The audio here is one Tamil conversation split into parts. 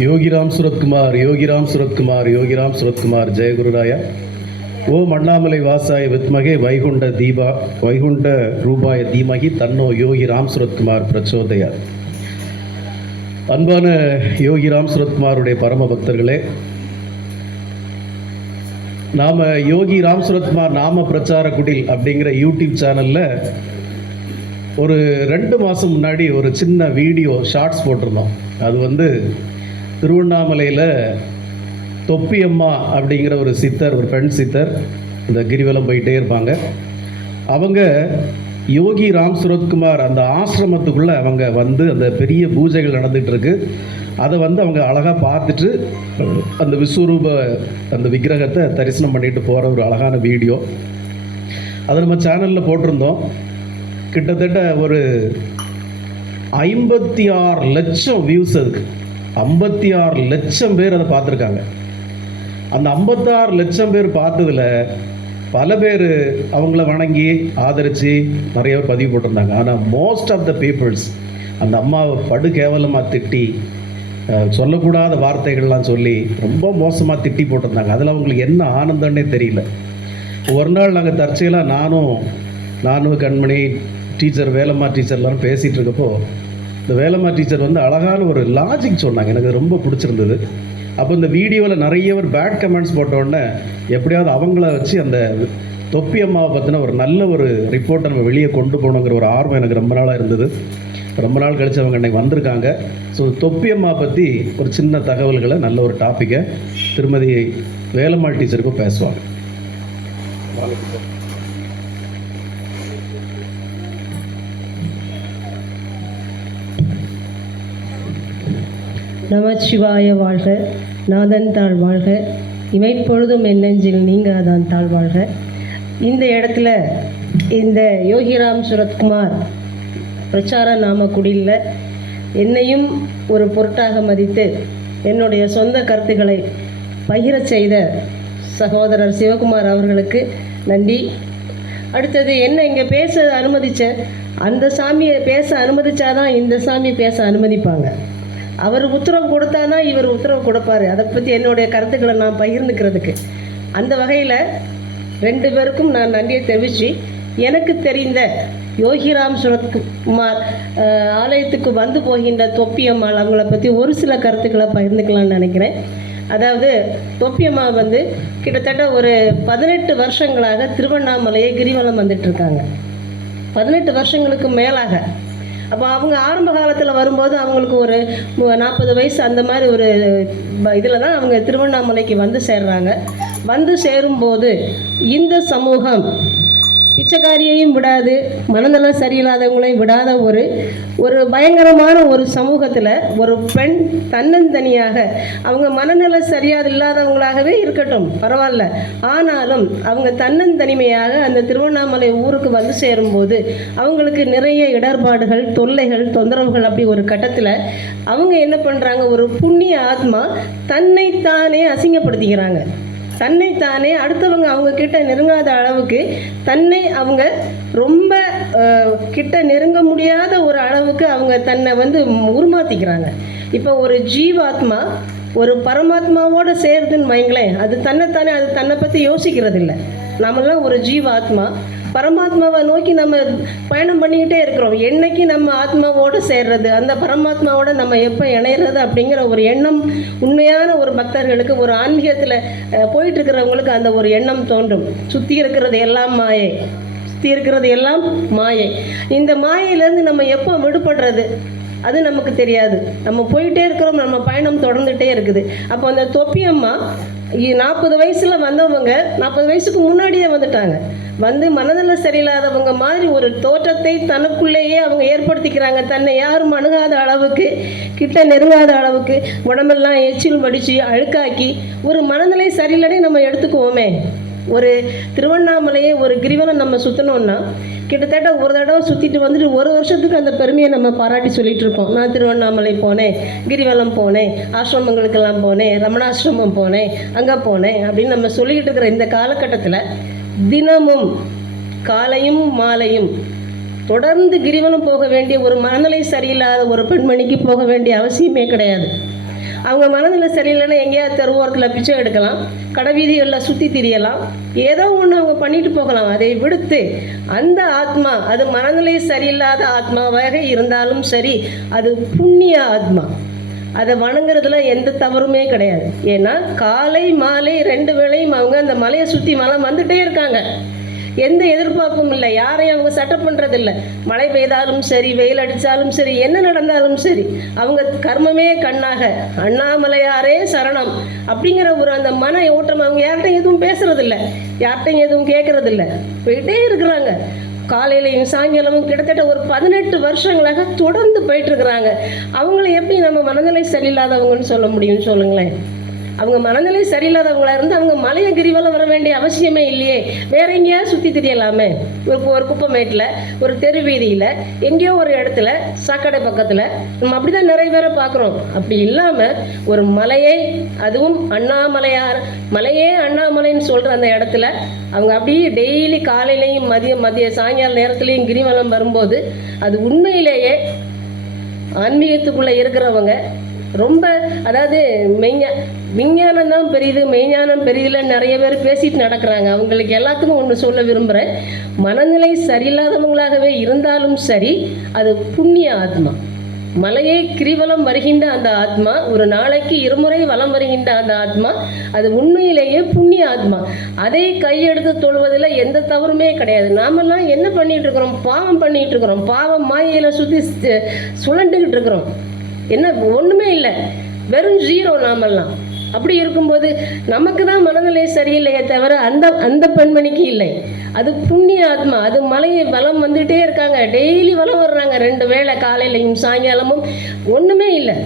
योगीराम सुरत्कुमार योगीराम सुरत्कुमार योगीराम सुरत्कुमार जय गुरुराया ओम अण्णामलै वासाय विद्महे वैकुंठ दीपा वैकुंठ रूपाय धीमहि तन्नो योगीराम सुरत्कुमार प्रचोदयात् அன்பான யோகிராம் சுரத்குமாருடைய பரம பக்தர்களே, நாம் யோகி ராம் சுரத்குமார் நாம பிரச்சார குடில் அப்படிங்கிற யூடியூப் சேனலில் ஒரு 2 மாதம் முன்னாடி ஒரு சின்ன வீடியோ ஷார்ட்ஸ் போட்டிருந்தோம். அது திருவண்ணாமலையில் தொப்பியம்மா அப்படிங்கிற ஒரு சித்தர், ஒரு பெண் சித்தர், இந்த கிரிவலம் போயிட்டே இருப்பாங்க. அவங்க யோகி ராம் சுரத்குமார் அந்த ஆசிரமத்துக்குள்ளே அவங்க அந்த பெரிய பூஜைகள் நடந்துகிட்ருக்கு. அதை அவங்க அழகாக பார்த்துட்டு அந்த விஸ்வரூப அந்த விக்கிரகத்தை தரிசனம் பண்ணிட்டு போகிற ஒரு அழகான வீடியோ அதை நம்ம சேனலில் போட்டிருந்தோம். கிட்டத்தட்ட ஒரு 56 லட்சம் வியூஸ். அதுக்கு 56 லட்சம் பேர் அதை பார்த்துருக்காங்க. அந்த 56 லட்சம் பேர் பார்த்ததில் பல பேர் அவங்கள வணங்கி ஆதரித்து நிறைய பேர் பதிவு போட்டிருந்தாங்க. ஆனால் மோஸ்ட் ஆஃப் த பீப்புள்ஸ் அந்த அம்மாவை படு கேவலமாக திட்டி, சொல்லக்கூடாத வார்த்தைகள்லாம் சொல்லி ரொம்ப மோசமாக திட்டி போட்டிருந்தாங்க. அதில் அவங்களுக்கு என்ன ஆனந்தம்னே தெரியல. ஒரு நாள் நாங்கள் தற்செயலாக நானும் கண்மணி டீச்சர், வேலம்மா டீச்சர்லாம் பேசிகிட்டு இருக்கப்போ இந்த வேலம்மா டீச்சர் அழகான ஒரு லாஜிக் சொன்னாங்க. எனக்கு ரொம்ப பிடிச்சிருந்தது. அப்போ இந்த வீடியோவில் நிறைய பேர் பேட் கமெண்ட்ஸ் போட்டோடனே எப்படியாவது அவங்கள வச்சு அந்த தொப்பி அம்மாவை பற்றின ஒரு நல்ல ஒரு ரிப்போர்ட்டை நம்ம வெளியே கொண்டு போகணுங்கிற ஒரு ஆர்வம் எனக்கு ரொம்ப நாளாக இருந்தது. ரொம்ப நாள் கழித்து அவங்க அன்றைக்கி வந்திருக்காங்க. ஸோ தொப்பி அம்மா பற்றி ஒரு சின்ன தகவல்களை, நல்ல ஒரு டாப்பிக்கை திருமதி வேலம்மாள் டீச்சருக்கும் பேசுவாங்க. நமச்சிவாய வாழ்க, நாதன் தாழ் வாழ்க, இமைப்பொழுதும் என் நெஞ்சில் நீங்காதான் தாழ் வாழ்க. இந்த இடத்துல இந்த யோகிராம் சுரத்குமார் பிரச்சார நாம குடியில் என்னையும் ஒரு பொருட்டாக மதித்து என்னுடைய சொந்த கருத்துக்களை பகிர செய்த சகோதரர் சிவகுமார் அவர்களுக்கு நன்றி. அடுத்தது என்ன இங்கே பேச அனுமதித்த அந்த சாமியை பேச அனுமதிச்சாதான் இந்த சாமி பேச அனுமதிப்பாங்க. அவர் உத்தரவு கொடுத்தானா இவர் உத்தரவு கொடுப்பார். அதை பற்றி என்னுடைய கருத்துக்களை நான் பகிர்ந்துக்கிறதுக்கு அந்த வகையில் 2 பேருக்கும் நான் நன்றியை தெரிவித்து, எனக்கு தெரிந்த யோகிராம் சுரத்குமார் ஆலயத்துக்கு வந்து போகின்ற தொப்பியம்மாள் அவங்கள பற்றி ஒரு சில கருத்துக்களை பகிர்ந்துக்கலாம்னு நினைக்கிறேன். அதாவது தொப்பியம்மா கிட்டத்தட்ட ஒரு 18 வருஷங்களாக திருவண்ணாமலையை கிரிவலம் வந்துட்டுருக்காங்க. 18 வருஷங்களுக்கு மேலாக. அப்போ அவங்க ஆரம்ப காலத்தில் வரும்போது அவங்களுக்கு ஒரு 40 வயசு அந்த மாதிரி ஒரு இதில் தான் அவங்க திருவண்ணாமலைக்கு வந்து சேர்றாங்க. வந்து சேரும்போது இந்த சமூகம் பிச்சைக்காரியையும் விடாது, மனநலம் சரியில்லாதவங்களையும் விடாத ஒரு பயங்கரமான ஒரு சமூகத்தில் ஒரு பெண் தன்னந்தனியாக, அவங்க மனநலம் இல்லாதவங்களாகவே இருக்கட்டும் பரவாயில்ல, ஆனாலும் அவங்க தன்னந்தனிமையாக அந்த திருவண்ணாமலை ஊருக்கு வந்து சேரும்போது அவங்களுக்கு நிறைய இடர்பாடுகள், தொல்லைகள், தொந்தரவுகள். அப்படி ஒரு கட்டத்தில் அவங்க என்ன பண்ணுறாங்க, ஒரு புண்ணிய ஆத்மா தன்னைத்தானே அசிங்கப்படுத்திக்கிறாங்க. தன்னைத்தானே அடுத்தவங்க அவங்க கிட்ட நெருங்காத அளவுக்கு தன்னை அவங்க ரொம்ப கிட்ட நெருங்க முடியாத ஒரு அளவுக்கு அவங்க தன்னை உருமாத்திக்கிறாங்க. இப்போ ஒரு ஜீவாத்மா ஒரு பரமாத்மாவோடு சேருதுன்னு வைங்களேன், அது தன்னைத்தானே, அது தன்னை பற்றி யோசிக்கிறது இல்லை. நாமெல்லாம் ஒரு ஜீவாத்மா, பரமாத்மாவை நோக்கி நம்ம பயணம் பண்ணிக்கிட்டே இருக்கிறோம். என்னைக்கு நம்ம ஆத்மாவோடு சேர்றது, அந்த பரமாத்மாவோட நம்ம எப்போ இணையிறது அப்படிங்கிற ஒரு எண்ணம் உண்மையான ஒரு பக்தர்களுக்கு, ஒரு ஆன்மீகத்தில் போயிட்டுருக்கிறவங்களுக்கு அந்த ஒரு எண்ணம் தோன்றும். சுற்றி இருக்கிறது எல்லாம் மாயை, சுற்றி இருக்கிறது எல்லாம் மாயை. இந்த மாயையிலேருந்து நம்ம எப்போ விடுபடுறது அது நமக்கு தெரியாது. நம்ம போயிட்டே இருக்கிறோம், நம்ம பயணம் தொடர்ந்துகிட்டே இருக்குது. அப்போ அந்த தொப்பியம்மா 40 வயசில் வந்தவங்க 40 வயசுக்கு முன்னாடியே வந்துட்டாங்க. மனதில் சரியில்லாதவங்க மாதிரி ஒரு தோற்றத்தை தனக்குள்ளேயே அவங்க ஏற்படுத்திக்கிறாங்க. தன்னை யாரும் அணுகாத அளவுக்கு, கிட்ட நெருங்காத அளவுக்கு உடம்பெல்லாம் எச்சில் வடித்து அழுக்காக்கி, ஒரு மனநிலை சரியில்லைனே நம்ம எடுத்துக்குவோமே. ஒரு திருவண்ணாமலையை ஒரு கிரிவலம் நம்ம சுற்றணுன்னா கிட்டத்தட்ட ஒரு தடவை சுற்றிட்டு வந்துட்டு 1 வருஷத்துக்கு அந்த பெருமையை நம்ம பாராட்டி சொல்லிகிட்டு இருக்கோம். நான் திருவண்ணாமலை போனேன், கிரிவலம் போனேன், ஆசிரமங்களுக்கெல்லாம் போனேன், ரமணாசிரமம் போனேன், அங்கே போனேன் அப்படின்னு நம்ம சொல்லிக்கிட்டு இருக்கிற இந்த காலகட்டத்தில் தினமும் காலையும் மாலையும் தொடர்ந்து கிரிவலம் போக வேண்டிய, ஒரு மனநிலை சரியில்லாத ஒரு பெண்மணிக்கு போக வேண்டிய அவசியமே கிடையாது. அவங்க மனநிலை சரியில்லைன்னா எங்கேயாவது தெருவோரத்தில் பிச்சை எடுக்கலாம், கடை வீதிகளில் சுற்றி திரியலாம், ஏதோ ஒன்று அவங்க பண்ணிட்டு போகலாம். அதை விடுத்து அந்த ஆத்மா, அது மனநிலை சரியில்லாத ஆத்மாவாக இருந்தாலும் சரி, அது புண்ணிய ஆத்மா, அதை வணங்குறதுல எந்த தவறுமே கிடையாது. ஏன்னா காலை மாலை 2 வேளையும் அவங்க அந்த மலையை சுற்றி மலை வந்துட்டே இருக்காங்க. எந்த எதிர்பார்ப்பும் இல்லை, யாரையும் அவங்க சட்டை பண்ணுறதில்லை. மழை பெய்தாலும் சரி, வெயில் அடித்தாலும் சரி, என்ன நடந்தாலும் சரி, அவங்க கர்மமே கண்ணாக அண்ணாமலையாரே சரணம் அப்படிங்கிற ஒரு அந்த மன ஓட்டம். அவங்க யார்கிட்டையும் எதுவும் பேசுறதில்ல, யார்கிட்டையும் எதுவும் கேட்கறதில்ல, போயிட்டே இருக்கிறாங்க. காலையிலையும் சாயங்காலமும் கிட்டத்தட்ட ஒரு 18 வருஷங்களாக தொடர்ந்து போயிட்டுருக்குறாங்க. அவங்கள எப்படி நம்ம மனநிலை சரியில்லாதவங்கன்னு சொல்ல முடியும்னு சொல்லுங்களேன். அவங்க மனநிலை சரியில்லாதவங்களா இருந்து அவங்க மலையை கிரிவலம் வர வேண்டிய அவசியமே இல்லையே. வேற எங்கேயாவது சுற்றி தெரியலாமே. ஒரு குப்பமேட்டில், ஒரு தெரு வீதியில், எங்கேயோ ஒரு இடத்துல, சாக்கடை பக்கத்தில், நம்ம அப்படி தான் நிறைய பேரை பார்க்குறோம். அப்படி இல்லாமல் ஒரு மலையை, அதுவும் அண்ணாமலையார் மலையே அண்ணாமலைன்னு சொல்கிற அந்த இடத்துல அவங்க அப்படியே டெய்லி காலையிலையும் மதிய சாயங்கால நேரத்துலையும் கிரிவலம் வரும்போது அது உண்மையிலேயே ஆன்மீகத்துக்குள்ளே இருக்கிறவங்க ரொம்ப, அதாவது விஞ்ஞானம் தான் பெரியது, மெய்ஞானம் பெரியதில்லைன்னு நிறைய பேர் பேசிட்டு நடக்கிறாங்க. அவங்களுக்கு எல்லாத்துக்கும் ஒன்று சொல்ல விரும்புகிறேன். மனநிலை சரியில்லாதவங்களாகவே இருந்தாலும் சரி, அது புண்ணிய ஆத்மா. மலையை கிரிவலம் வருகின்ற அந்த ஆத்மா, ஒரு நாளைக்கு 2 முறை வலம் வருகின்ற அந்த ஆத்மா, அது உண்மையிலேயே புண்ணிய ஆத்மா. அதை கையெடுத்து தொழுவதில் எந்த தவறுமே கிடையாது. நாமெல்லாம் என்ன பண்ணிட்டு இருக்கிறோம்? பாவம் பண்ணிட்டு இருக்கிறோம். பாவம் மாயையில் சுற்றி சுழண்டுகிட்டு இருக்கிறோம். என்ன ஒன்றுமே இல்லை, வெறும் 0 நாமெல்லாம். அப்படி இருக்கும்போது நமக்கு தான் மனநிலை சரியில்லையே தவிர அந்த பெண்மணிக்கு இல்லை. அது புண்ணிய ஆத்மா. அது மலையை வலம் வந்துகிட்டே இருக்காங்க, டெய்லி வலம் வர்றாங்க 2 வேளை, காலையிலையும் சாயங்காலமும். ஒன்றுமே இல்லை,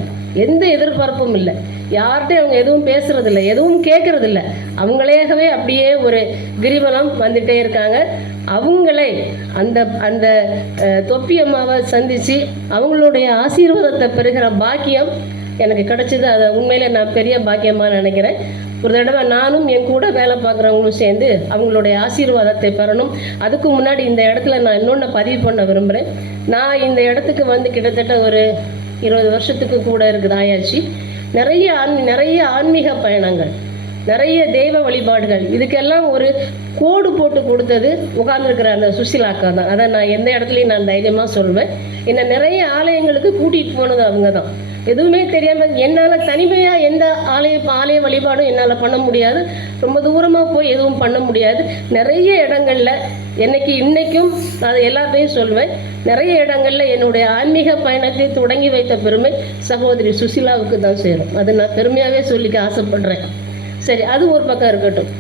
எந்த எதிர்பார்ப்பும் இல்லை. யார்கிட்டையும் அவங்க எதுவும் பேசுறதில்லை, எதுவும் கேட்கறதில்ல. அவங்களேகவே அப்படியே ஒரு கிரிவலம் வந்துட்டே இருக்காங்க. அவங்களே அந்த தொப்பி அம்மாவை சந்தித்து அவங்களுடைய ஆசீர்வாதத்தை பெறுகிற பாக்கியம் எனக்கு கிடச்சிது. அதை உண்மையில் நான் பெரிய பாக்கியமாக நினைக்கிறேன். ஒரு தடவை நானும் என் கூட வேலை பார்க்குறவங்களும் சேர்ந்து அவங்களுடைய ஆசீர்வாதத்தை பெறணும். அதுக்கு முன்னாடி இந்த இடத்துல நான் இன்னொன்று பதிவு பண்ண விரும்புகிறேன். நான் இந்த இடத்துக்கு வந்து கிட்டத்தட்ட ஒரு 20 வருஷத்துக்கு கூட இருக்குது ஆயாச்சு. நிறைய ஆன்மீக பயணங்கள், நிறைய தெய்வ வழிபாடுகள், இதுக்கெல்லாம் ஒரு கோடு போட்டு கொடுத்தது உட்கார்ந்துருக்கிற அந்த சுசிலாக்கா தான். அதை நான் எந்த இடத்துலையும் நான் தைரியமாக சொல்வேன். என்னை நிறைய ஆலயங்களுக்கு கூட்டிகிட்டு போனது அவங்க தான். எதுவுமே தெரியாமல் என்னால் தனிமையாக எந்த ஆலய வழிபாடும் என்னால் பண்ண முடியாது. ரொம்ப தூரமாக போய் எதுவும் பண்ண முடியாது. நிறைய இடங்களில் இன்னைக்கும் நான் எல்லாத்தையும் சொல்வேன். நிறைய இடங்களில் என்னுடைய ஆன்மீக பயணத்தை தொடங்கி வைத்த பெருமை சகோதரி சுசிலாவுக்கு தான் சேரும். அது நான் பெருமையாகவே சொல்லிக்க ஆசைப்படுறேன். சரி, அது ஒரு பக்கம் இருக்கட்டும்.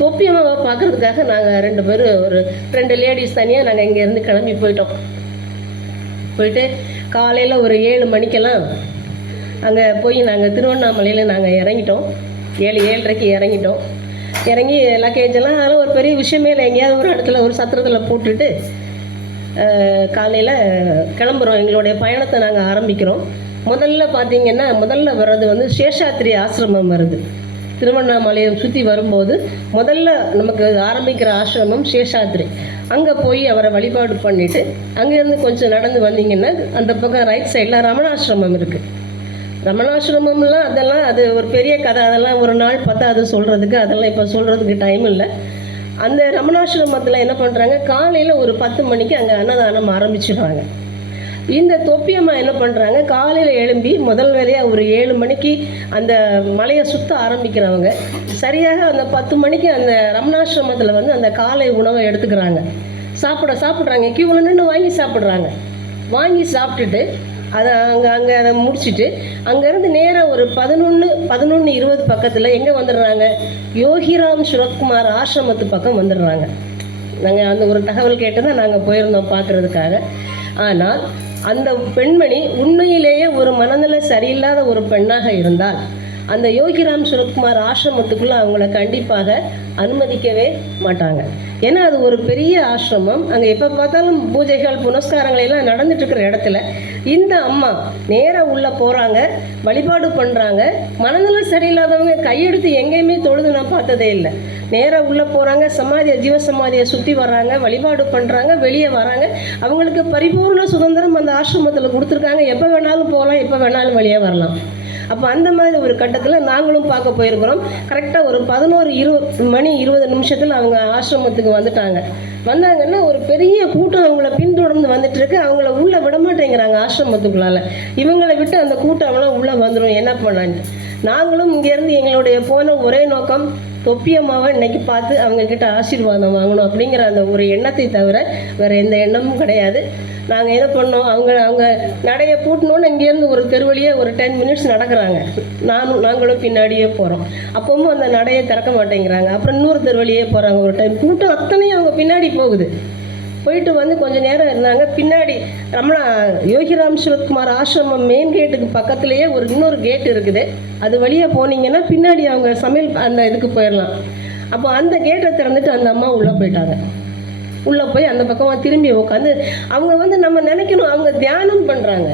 தொப்பி அம்மாவை பார்க்குறதுக்காக நாங்கள் 2 பேரும், ஒரு 2 லேடிஸ் தனியாக நாங்கள் இங்கேருந்து கிளம்பி போயிட்டு காலையில் ஒரு 7 மணிக்கெல்லாம் அங்கே போய் நாங்கள் திருவண்ணாமலையில் நாங்கள் இறங்கிட்டோம். 7:30க்கு இறங்கிட்டோம். இறங்கி லக்கேஜெல்லாம் அதெல்லாம் ஒரு பெரிய விஷயமே இல்லை. எங்கேயாவது ஒரு இடத்துல ஒரு சத்திரத்தில் போட்டுட்டு காலையில் கிளம்புறோம். எங்களுடைய பயணத்தை நாங்கள் ஆரம்பிக்கிறோம். முதல்ல பார்த்திங்கன்னா வர்றது வந்து சேஷாத்ரி ஆசிரமம் வருது. திருவண்ணாமலையை சுற்றி வரும்போது முதல்ல நமக்கு ஆரம்பிக்கிற ஆசிரமம் சேஷாத்ரி. அங்கே போய் அவரை வழிபாடு பண்ணிவிட்டு அங்கேருந்து கொஞ்சம் நடந்து வந்தீங்கன்னா அந்த பக்கம் ரைட் சைடில் ரமணாசிரமம் இருக்குது. ரமணாசிரமம்லாம் அது ஒரு பெரிய கதை. அதெல்லாம் ஒரு நாள் பார்த்தா அது சொல்கிறதுக்கு, அதெல்லாம் இப்போ சொல்கிறதுக்கு டைம் இல்லை. அந்த ரமணாசிரமத்தில் என்ன பண்ணுறாங்க, காலையில் ஒரு 10 மணிக்கு அங்கே அன்னதானம் ஆரம்பிச்சிடுறாங்க. இந்த தொப்பியம்மா என்ன பண்ணுறாங்க, காலையில் எழும்பி முதல் வேலையாக ஒரு 7 மணிக்கு அந்த மலையை சுற்ற ஆரம்பிக்கிறவங்க சரியாக அந்த 10 மணிக்கு அந்த ரமணாசிரமத்தில் வந்து அந்த காலை உணவை எடுத்துக்கிறாங்க. சாப்பிட்றாங்க. கியூவில் நின்று வாங்கி சாப்பிட்டுட்டு அதை அதை முடிச்சுட்டு அங்கேருந்து நேராக ஒரு 11:20 பக்கத்தில் எங்கே வந்துடுறாங்க, யோகிராம் சுரத்குமார் ஆசிரமத்து பக்கம் வந்துடுறாங்க. நாங்கள் அந்த ஒரு தகவல் கேட்டு தான் நாங்கள் போயிருந்தோம் பார்க்குறதுக்காக. ஆனால் அந்த பெண்மணி உண்மையிலேயே ஒரு மனநிலை சரியில்லாத ஒரு பெண்ணாக இருந்தால் அந்த யோகிராம் சுரத்குமார் ஆசிரமத்துக்குள்ளே அவங்கள கண்டிப்பாக அனுமதிக்கவே மாட்டாங்க. ஏன்னா அது ஒரு பெரிய ஆசிரமம். அங்கே எப்போ பார்த்தாலும் பூஜைகள் புனஸ்காரங்கள் எல்லாம் நடந்துட்டுருக்கிற இடத்துல இந்த அம்மா நேராக உள்ளே போகிறாங்க, வழிபாடு பண்ணுறாங்க. மனநிலை சரியில்லாதவங்க கையெடுத்து எங்கேயுமே தொழுது நான் பார்த்ததே இல்லை. நேராக உள்ளே போகிறாங்க, ஜீவசமாதியை சுற்றி வர்றாங்க, வழிபாடு பண்ணுறாங்க, வெளியே வராங்க. அவங்களுக்கு பரிபூர்ண சுதந்திரம் அந்த ஆசிரமத்தில் கொடுத்துருக்காங்க. எப்போ வேணாலும் போகலாம், எப்போ வேணாலும் வெளியே வரலாம். அப்போ அந்த மாதிரி ஒரு கட்டத்தில் நாங்களும் பார்க்க போயிருக்கிறோம். கரெக்டாக ஒரு 11:20 அவங்க ஆசிரமத்துக்கு வந்துட்டாங்க. வந்தாங்கன்னா ஒரு பெரிய கூட்டம் அவங்கள பின்தொடர்ந்து வந்துட்டு இருக்கு. அவங்கள உள்ளே விட மாட்டேங்கிறாங்க ஆசிரமத்துக்குள்ளால. இவங்களை விட்டு அந்த கூட்டம்லாம் உள்ளே வந்துடும், என்ன பண்ணான்ட்டு. நாங்களும் இங்கேருந்து எங்களுடைய போன ஒரே நோக்கம் தொப்பியம்மாவை இன்னைக்கு பார்த்து அவங்கக்கிட்ட ஆசீர்வாதம் வாங்கணும் அப்படிங்கிற அந்த ஒரு எண்ணத்தை தவிர வேறு எந்த எண்ணமும் கிடையாது. நாங்கள் என்ன பண்ணோம், அவங்க நடையை பூட்டினோன்னு இங்கேருந்து ஒரு தெருவழியே ஒரு 10 மினிட்ஸ் நடக்கிறாங்க. நாங்களும் பின்னாடியே போகிறோம். அப்பவும் அந்த நடையை திறக்க மாட்டேங்கிறாங்க. அப்புறம் இன்னொரு தெருவழியே போகிறாங்க. ஒரு டைம் கூட்டம் அத்தனையும் அவங்க பின்னாடி போகுது. போயிட்டு வந்து கொஞ்சம் நேரம் இருந்தாங்க. பின்னாடி யோகிராம் சுரத்குமார் ஆசிரமம் மெயின் கேட்டுக்கு பக்கத்துலேயே இன்னொரு கேட் இருக்குது. அது வழியாக போனீங்கன்னா பின்னாடி அவங்க சமையல் அந்த இதுக்கு போயிடலாம். அப்போ அந்த கேட்டை திறந்துட்டு அந்த அம்மா உள்ளே போயிட்டாங்க. உள்ளே போய் அந்த பக்கமாக திரும்பி உட்காந்து அவங்க நம்ம நினைக்கணும், அவங்க தியானம் பண்ணுறாங்க.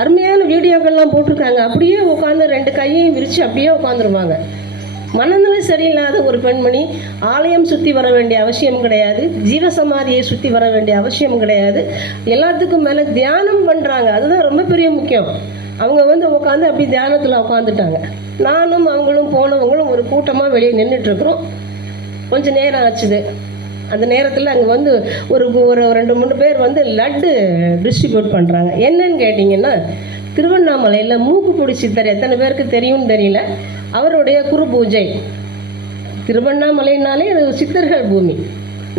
அருமையான வீடியோக்கள்லாம் போட்டிருக்காங்க. அப்படியே உட்காந்து 2 கையையும் விரித்து அப்படியே உட்காந்துருவாங்க. மனநிலை சரியில்லாத ஒரு பெண்மணி ஆலயம் சுற்றி வர வேண்டிய அவசியம் கிடையாது, ஜீவசமாதியை சுற்றி வர வேண்டிய அவசியம் கிடையாது. எல்லாத்துக்கும் மேலே தியானம் பண்ணுறாங்க. அதுதான் ரொம்ப பெரிய முக்கியம். அவங்க உட்காந்து அப்படி தியானத்தில் உட்காந்துட்டாங்க. நானும் அவங்களும் போனவங்களும் ஒரு கூட்டமாக வெளியே நின்றுட்டுருக்குறோம். கொஞ்சம் நேரம் ஆச்சுது. அந்த நேரத்தில் அங்கே ஒரு 2-3 பேர் லட்டு டிஸ்ட்ரிபியூட் பண்ணுறாங்க. என்னன்னு கேட்டிங்கன்னா, திருவண்ணாமலையில் மூக்குப்பிடி சித்தர் எத்தனை பேருக்கு தெரியும்னு தெரியல, அவருடைய குரு பூஜை. திருவண்ணாமலைனாலே அது சித்தர்கள் பூமி.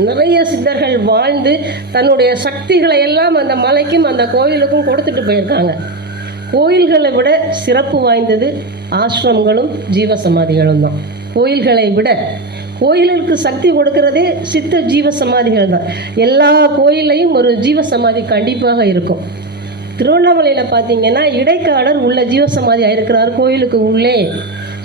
நிறைய சித்தர்கள் வாழ்ந்து தன்னுடைய சக்திகளை எல்லாம் அந்த மலைக்கும் அந்த கோயிலுக்கும் கொடுத்துட்டு போயிருக்காங்க. கோயில்களை விட சிறப்பு வாய்ந்தது ஆசிரமங்களும் ஜீவசமாதிகளும் தான். கோயில்களை விட கோயிலுக்கு சக்தி கொடுக்கறதே சித்த ஜீவசமாதிகள் தான். எல்லா கோயிலையும் ஒரு ஜீவசமாதி கண்டிப்பாக இருக்கும். திருவண்ணாமலையில் பார்த்தீங்கன்னா இடைக்காடர் உள்ள ஜீவசமாதி ஆயிருக்கிறார் கோயிலுக்கு உள்ளே.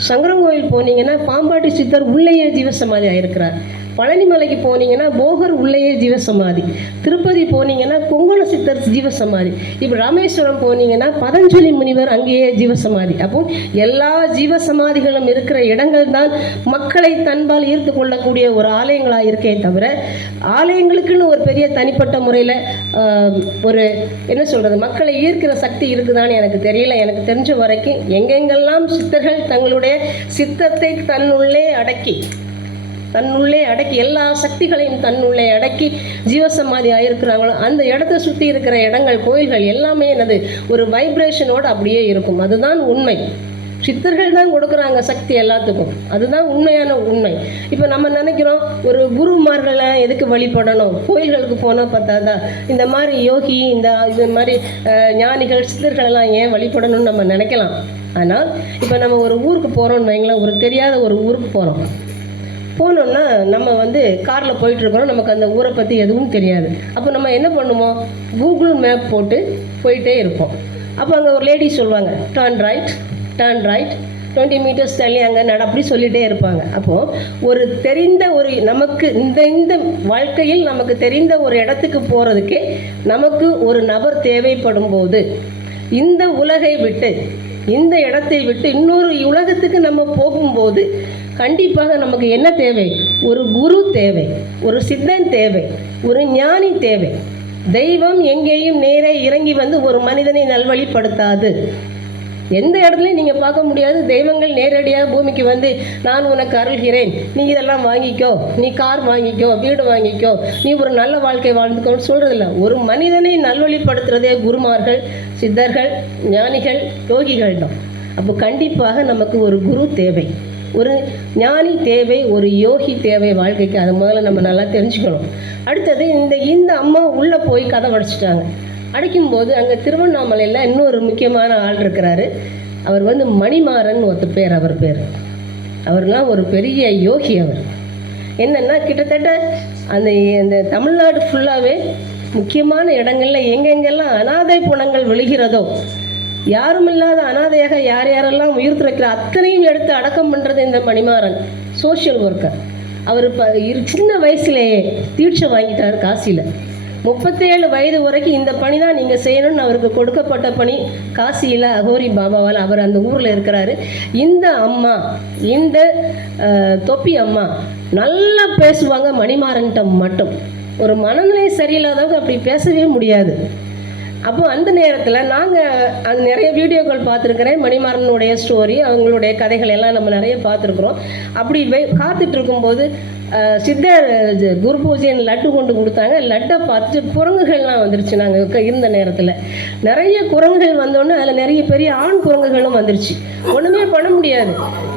சங்கரங்கோயில் போனீங்கன்னா பாம்பாட்டி சித்தர் உள்ளேயே ஜீவசமாதி ஆயிருக்கிறார். பழனிமலைக்கு போனீங்கன்னா போகர் உள்ளேயே ஜீவசமாதி. திருப்பதி போனீங்கன்னா கொங்கண சித்தர் ஜீவசமாதி. இப்போ ராமேஸ்வரம் போனீங்கன்னா பதஞ்சலி முனிவர் அங்கேயே ஜீவசமாதி. அப்போ எல்லா ஜீவசமாதிகளும் இருக்கிற இடங்கள் தான் மக்களை தன்பால் ஈர்த்து கொள்ளக்கூடிய ஒரு ஆலயங்களாக இருக்கே தவிர, ஆலயங்களுக்குன்னு ஒரு பெரிய தனிப்பட்ட முறையில் ஒரு என்ன சொல்கிறது மக்களை ஈர்க்கிற சக்தி இருக்குதான்னு எனக்கு தெரியல. எனக்கு தெரிஞ்ச வரைக்கும் எங்கெங்கெல்லாம் சித்தர்கள் தங்களுடைய சித்தத்தை தன்னுள்ளே அடக்கி எல்லா சக்திகளையும் தன்னுள்ளே அடக்கி ஜீவசமாதி ஆயிருக்கிறாங்களோ அந்த இடத்தை சுற்றி இருக்கிற இடங்கள் கோயில்கள் எல்லாமே என்னது ஒரு வைப்ரேஷனோடு அப்படியே இருக்கும். அதுதான் உண்மை. சித்தர்கள் தான் கொடுக்குறாங்க சக்தி எல்லாத்துக்கும். அதுதான் உண்மையான உண்மை. இப்போ நம்ம நினைக்கிறோம் ஒரு குருமார்களை எதுக்கு வழிபடணும், கோயில்களுக்கு போனால் பார்த்தாதான் இந்த மாதிரி யோகி இந்த மாதிரி ஞானிகள் சித்தர்களெல்லாம் ஏன் வழிபடணும்னு நம்ம நினைக்கலாம். ஆனால் இப்போ நம்ம ஒரு ஊருக்கு போகிறோம்னு வைங்களேன், ஒரு தெரியாத ஒரு ஊருக்கு போனோம்னா நம்ம காரில் போயிட்டுருக்கிறோம், நமக்கு அந்த ஊரை பற்றி எதுவும் தெரியாது. அப்போ நம்ம என்ன பண்ணுவோம், கூகுள் மேப் போட்டு போயிட்டே இருப்போம். அப்போ அங்கே ஒரு லேடி சொல்லுவாங்க டர்ன் ரைட் 20 மீட்டர்ஸ் தள்ளி அங்கே அப்படி சொல்லிகிட்டே இருப்பாங்க. அப்போது நமக்கு இந்த வாழ்க்கையில் நமக்கு தெரிந்த ஒரு இடத்துக்கு போகிறதுக்கே நமக்கு ஒரு நபர் தேவைப்படும் போது இந்த உலகை விட்டு இந்த இடத்தை விட்டு இன்னொரு உலகத்துக்கு நம்ம போகும்போது கண்டிப்பாக நமக்கு என்ன தேவை, ஒரு குரு தேவை, ஒரு சித்தன் தேவை, ஒரு ஞானி தேவை. தெய்வம் எங்கேயும் நேரே இறங்கி ஒரு மனிதனை நல்வழிப்படுத்தாது. எந்த இடத்துலையும் நீங்கள் பார்க்க முடியாது. தெய்வங்கள் நேரடியாக பூமிக்கு நான் உனக்கு அருள்கிறேன், நீ இதெல்லாம் வாங்கிக்கோ, நீ கார் வாங்கிக்கோ, வீடு வாங்கிக்கோ, நீ ஒரு நல்ல வாழ்க்கை வாழ்ந்துக்கோன்னு சொல்கிறதில்ல. ஒரு மனிதனை நல்வழிப்படுத்துகிறதே குருமார்கள், சித்தர்கள், ஞானிகள், யோகிகள் தான். அப்போ கண்டிப்பாக நமக்கு ஒரு குரு தேவை, ஒரு ஞானி தேவை, ஒரு யோகி தேவை வாழ்க்கைக்கு. அதை முதல்ல நம்ம நல்லா தெரிஞ்சுக்கணும். அடுத்தது இந்த அம்மா உள்ளே போய் கதை அடைச்சிட்டாங்க. அடைக்கும்போது அங்கே திருவண்ணாமலையில் இன்னொரு முக்கியமான ஆள் இருக்கிறாரு. அவர் மணிமாறன் ஒருத்தர் பேர். அவர்லாம் ஒரு பெரிய யோகி. அவர் என்னென்னா கிட்டத்தட்ட அந்த தமிழ்நாடு ஃபுல்லாகவே முக்கியமான இடங்களில் எங்கெங்கெல்லாம் அனாதை புணங்கள் விழுகிறதோ, யாரும் இல்லாத அனாதையாக யாரெல்லாம் உயிர் துறக்கிற அத்தனையும் எடுத்து அடக்கம் பண்ணுறது இந்த மணிமாறன் சோஷியல் ஒர்க்கர். அவர் சின்ன வயசுலேயே தீட்சை வாங்கிட்டார் காசியில். 37 வயது வரைக்கும் இந்த பணி தான் நீங்கள் செய்யணும்னு அவருக்கு கொடுக்கப்பட்ட பணி. காசியில் அகோரி பாபாவால் அவர் அந்த ஊரில் இருக்கிறாரு. இந்த அம்மா, இந்த தொப்பி அம்மா நல்லா பேசுவாங்க. மணிமாறன்ட்ட மட்டும் ஒரு மனநிலை சரியில்லாதவங்க அப்படி பேசவே முடியாது. அப்போ அந்த நேரத்தில் நாங்கள் அது நிறைய வீடியோக்கள் பார்த்துருக்குறேன். மணிமாறனுடைய ஸ்டோரி, அவங்களுடைய கதைகள் எல்லாம் நம்ம நிறைய பார்த்துருக்குறோம். அப்படி காத்துட்டு இருக்கும்போது சித்தர் குரு பூஜையின் லட்டு கொண்டு கொடுத்தாங்க. லட்டை பார்த்துட்டு குரங்குகள்லாம் வந்துருச்சு. நாங்கள் இருந்த நேரத்தில் நிறைய குரங்குகள் வந்தோடனே அதில் நிறைய பெரிய ஆண் குரங்குகளும் வந்துருச்சு. ஒன்றுமே பண்ண முடியாது.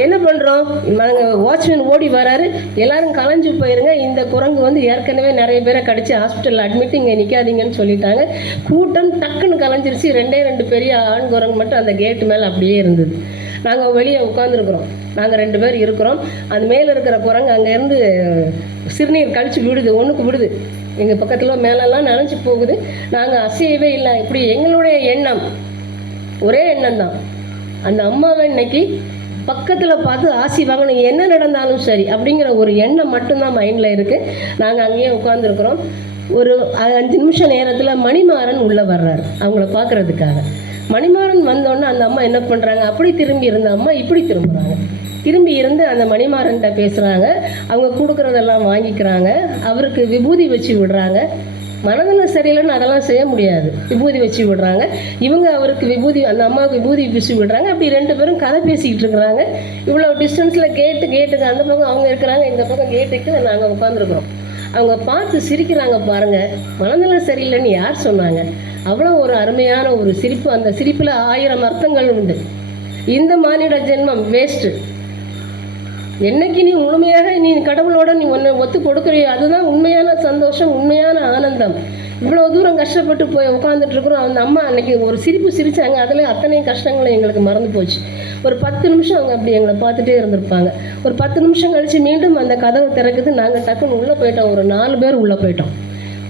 என்ன பண்ணுறோம், நாங்கள் வாட்ச்மேன் ஓடி வராரு, எல்லாரும் கலைஞ்சு போயிருங்க, இந்த குரங்கு வந்து ஏற்கனவே நிறைய பேரை கடிச்சு ஹாஸ்பிட்டலில் அட்மிட், இங்கே நிற்காதீங்கன்னு சொல்லிட்டாங்க. கூட்டம் டக்குன்னு கலைஞ்சிருச்சு. 2 பெரிய ஆண் குரங்கு மட்டும் அந்த கேட்டு மேலே அப்படியே இருந்தது. நாங்கள் வெளியே உட்காந்துருக்குறோம். நாங்கள் 2 பேர் இருக்கிறோம். அது மேலே இருக்கிற குரங்கு அங்கேருந்து சிறுநீர் கழிச்சு விடுது, ஒன்றுக்கு விடுது. எங்கள் பக்கத்தில் மேலெல்லாம் நனைஞ்சு போகுது. நாங்கள் அசையவே இல்லை. இப்படி எங்களுடைய எண்ணம் ஒரே எண்ணம் தான், அந்த அம்மாவை இன்னைக்கு பக்கத்தில் பார்த்து ஆசி வாங்கணும், என்ன நடந்தாலும் சரி அப்படிங்கிற ஒரு எண்ணம் மட்டும்தான் மைண்டில் இருக்குது. நாங்கள் அங்கேயே உட்காந்துருக்குறோம். ஒரு 5 நிமிஷம் நேரத்தில் மணிமாறன் உள்ளே வர்றாரு அவங்கள பார்க்குறதுக்காக. மணிமாறன் வந்தோடனே அந்த அம்மா என்ன பண்ணுறாங்க, அப்படி திரும்பி இருந்த அம்மா இப்படி திரும்புகிறாங்க. திரும்பி இருந்து அந்த மணிமாறன்கிட்ட பேசுகிறாங்க. அவங்க கொடுக்குறதெல்லாம் வாங்கிக்கிறாங்க. அவருக்கு விபூதி வச்சு விடுறாங்க. மனதில் சரியில்லைன்னு அதெல்லாம் செய்ய முடியாது. விபூதி வச்சு விடுறாங்க. இவங்க அவருக்கு விபூதி, அந்த அம்மாவுக்கு விபூதி வச்சு விடுறாங்க. அப்படி 2 பேரும் கதை பேசிக்கிட்டு இருக்கிறாங்க. இவ்வளோ டிஸ்டன்ஸில் கேட்டுக்கு அந்த பக்கம் அவங்க இருக்கிறாங்க, இந்த பக்கம் கேட்டுக்கு நாங்கள் உட்காந்துருக்குறோம். அவங்க பார்த்து சிரிக்கிறாங்க பாருங்கள். மனநிலை சரியில்லைன்னு யார் சொன்னாங்க? அவ்வளோ ஒரு அருமையான ஒரு சிரிப்பு. அந்த சிரிப்பில் 1000 அர்த்தங்கள் உண்டு. இந்த மானிட ஜென்மம் வேஸ்ட்டு. என்னைக்கு நீ முழுமையாக நீ கடவுளோட நீ ஒன்று ஒத்து கொடுக்குறியோ அதுதான் உண்மையான சந்தோஷம், உண்மையான ஆனந்தம். இவ்வளோ தூரம் கஷ்டப்பட்டு போய் உட்காந்துட்ருக்குறோம். அந்த அம்மா அன்றைக்கி ஒரு சிரிப்பு சிரித்தாங்க. அதில் அத்தனை கஷ்டங்களும் எங்களுக்கு மறந்து போச்சு. ஒரு 10 நிமிஷம் அவங்க அப்படி எங்களை பார்த்துட்டே இருந்திருப்பாங்க. ஒரு 10 நிமிஷம் கழித்து மீண்டும் அந்த கதவை திறக்குது. நாங்கள் டக்குன்னு உள்ளே போயிட்டோம். ஒரு 4 பேர் உள்ளே போயிட்டோம்.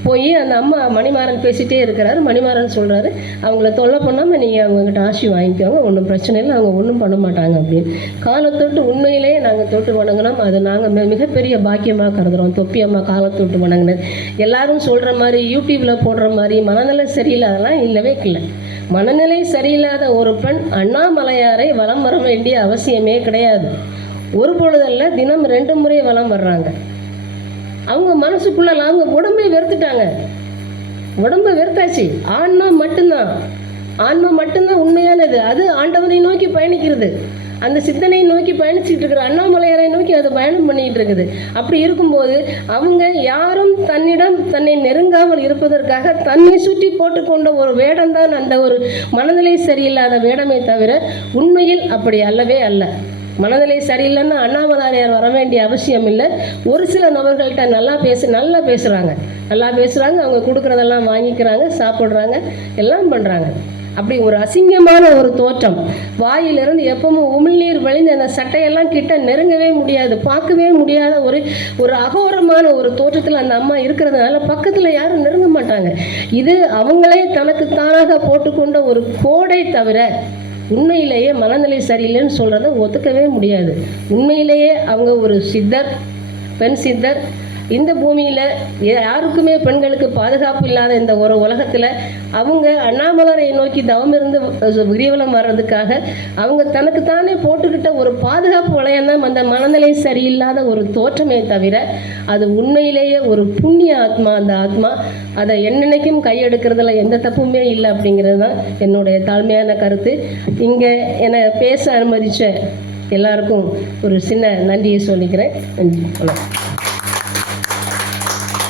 போய் அந்த அம்மா மணிமாறன் பேசிகிட்டே இருக்கிறாரு. மணிமாறன் சொல்கிறாரு, அவங்கள தொல்லை பண்ணாமல் நீங்கள் அவங்கக்கிட்ட ஆசி வாங்கிக்கோங்க, ஒன்றும் பிரச்சனை இல்லை, அவங்க ஒன்றும் பண்ண மாட்டாங்க அப்படின்னு. காலத்தொட்டு உண்மையிலேயே நாங்கள் தொட்டு வணங்கினோம். அது நாங்கள் மிகப்பெரிய பாக்கியமாக கருதுகிறோம். தொப்பியம்மா காலத்தொட்டு வணங்கினது. எல்லாரும் சொல்கிற மாதிரி யூடியூப்பில் போடுற மாதிரி மனநிலை சரியில்லை அதெல்லாம் இல்லவே இல்லை. மனநிலை சரியில்லாத ஒரு பெண் அண்ணாமலையாரை வலம் வர வேண்டிய அவசியமே கிடையாது. ஒரு பொழுதல்ல, தினம் 2 முறை வலம் வர்றாங்க. அவங்க மனசுக்குள்ள அவங்க உடம்பை வெறுத்துட்டாங்க. உடம்பை வெறுத்தாச்சு. ஆன்மா மட்டும்தான் உண்மையானது. அது ஆண்டவனை நோக்கி பயணிக்கிறது. அந்த சித்தனை நோக்கி பயணிச்சுட்டு இருக்கிற அண்ணாமலையாரை நோக்கி அதை பயணம் பண்ணிக்கிட்டு இருக்குது. அப்படி இருக்கும்போது அவங்க யாரும் தன்னை நெருங்காமல் இருப்பதற்காக தன்னை சுற்றி போட்டுக்கொண்ட ஒரு வேடம்தான் அந்த ஒரு மனநிலை சரியில்லாத வேடமே தவிர உண்மையில் அப்படி அல்லவே அல்ல. மனநிலை சரியில்லைன்னா அண்ணாமலையார் வர வேண்டிய அவசியம் இல்லை. ஒரு சில நபர்கள்ட்ட நல்லா பேசுகிறாங்க. அவங்க கொடுக்குறதெல்லாம் வாங்கிக்கிறாங்க, சாப்பிட்றாங்க, எல்லாம் பண்ணுறாங்க. அப்படி ஒரு அசிங்கமான ஒரு தோற்றம். வாயிலிருந்து எப்பவும் உமிழ்நீர் வழிந்து அந்த சட்டையெல்லாம் கிட்ட நெருங்கவே முடியாது, பார்க்கவே முடியாத ஒரு அகோரமான ஒரு தோற்றத்தில் அந்த அம்மா இருக்கிறதுனால பக்கத்தில் யாரும் நெருங்க மாட்டாங்க. இது அவங்களே தனக்கு தானாக போட்டுக்கொண்ட ஒரு கோடை தவிர உண்மையிலேயே மனநிலை சரியில்லைன்னு சொல்கிறத ஒத்துக்கவே முடியாது. உண்மையிலேயே அவங்க ஒரு சித்தர், பெண் சித்தர். இந்த பூமியில் யாருக்குமே பெண்களுக்கு பாதுகாப்பு இல்லாத இந்த ஒரு உலகத்தில் அவங்க அண்ணாமலரை நோக்கி தவம் இருந்து கிரிவலம் வர்றதுக்காக அவங்க தனக்குத்தானே போட்டுக்கிட்ட ஒரு பாதுகாப்பு வளையம்தான் அந்த மனநிலை சரியில்லாத ஒரு தோற்றமே தவிர அது உண்மையிலேயே ஒரு புண்ணிய ஆத்மா. அந்த ஆத்மா அதை என்னென்னைக்கும் கையெடுக்கிறதுல எந்த தப்புமே இல்லை அப்படிங்கிறது தான் என்னுடைய தாழ்மையான கருத்து. இங்கே என்னை பேச அனுமதித்த எல்லாருக்கும் ஒரு சின்ன நன்றியை சொல்லிக்கிறேன். நன்றி.